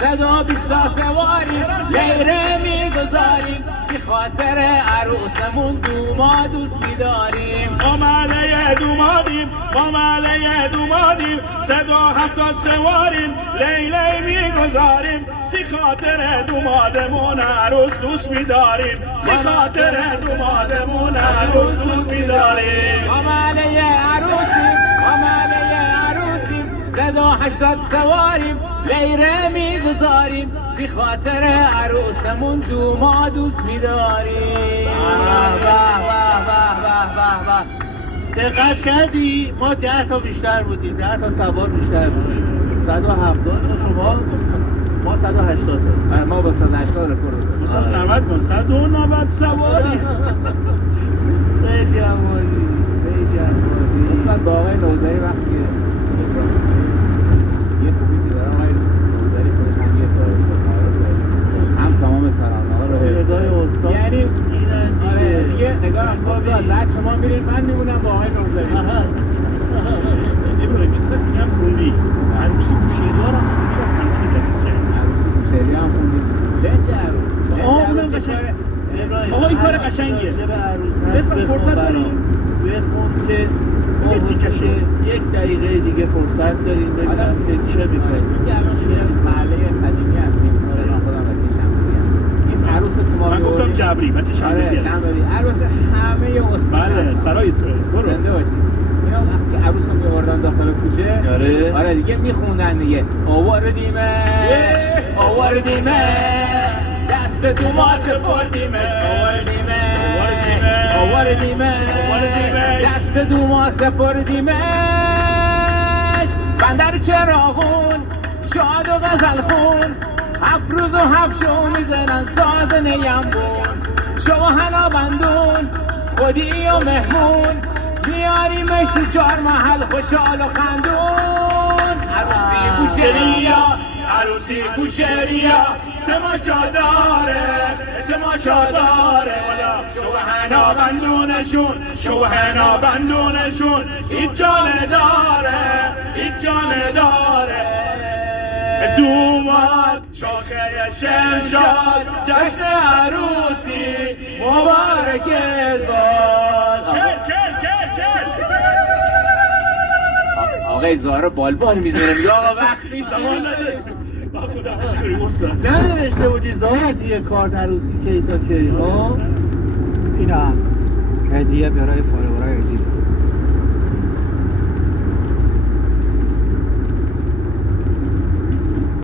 120 تا سواریم لیره میگذاریم سی خاطر عروسمون دوما دوست میداریم ما معله دومادیم ما معله دومادیم 107 سواریم لیله میگذاریم سی خاطر دومادمون عروس دوست میداریم سی خاطر دومادمون عروس دوست میداریم ما معله عروسیم ما معله عروسیم 180 سواریم لیره میگذاریم سی خاطر عروسمون دوما دوست میداریم دقت کردی ما 10 تا بیشتر بودیم 10 تا سوار بیشتر بودیم 170 تا شما ما 180 تا ما با 180 رکورد مثلا 90 با 190 سواری خیلی عمالی خیلی عمالی من با آقای نوزری وقتی یه خوبی که دارم آقای نوزری خودش هم یه هم تمام ترانه‌ها رو ردای استاد یعنی اینن آره دیگه نگاه کن بعد شما میرین من میمونم با آقای نوزری نمی‌دونم میگم خوندی عروسی بوشهری‌ها رو خوندی و تنظیم کردی عروسی بوشهری هم خوندیم لنج عروس اونم قشنگه آقا این کار قشنگیه بسا فرصت داریم توی خون که ما یه تیکشو. یک دقیقه دیگه فرصت داریم ببینم که چه میکنیم چون که الان توی محله قدیمی هستیم جناب خودم بچه شنبالی این عروس که ما من گفتم می‌بریم- جبری بچه شنبالی آره هست شنبالی البته همه استان بله سرای تو برو زنده باشید اینا وقتی عروس رو می‌آوردن داخل کوچه آره. آره دیگه میخوندن دیگه آوردیمه آوردیمه دست دو ما سپردیمه آوردیمه آوردیمه دست دو ما سپردیمش بندر چراغون شاد و غزل خون 7 روز و 7 شو میزنن ساز نیمبون شوهنا بندون خودی و مهمون میاریمش تو 4 محل خوشحال و خندون عروسی بوشهریا عروسی بوشهریا تماشا داره والا شوهنا بندونشون شوهنا بندونشون هیچ جانه داره دوماد شاخه شمشاد جشن عروسی مبارکت باد آقای زهره بالبال میزنه یا وقتی زمان نده با خدا شکری استاد ننوشته بودی زهره توی کارت عروسی کی تا کی ها اینا هم هدیه برای فالوورای عزیز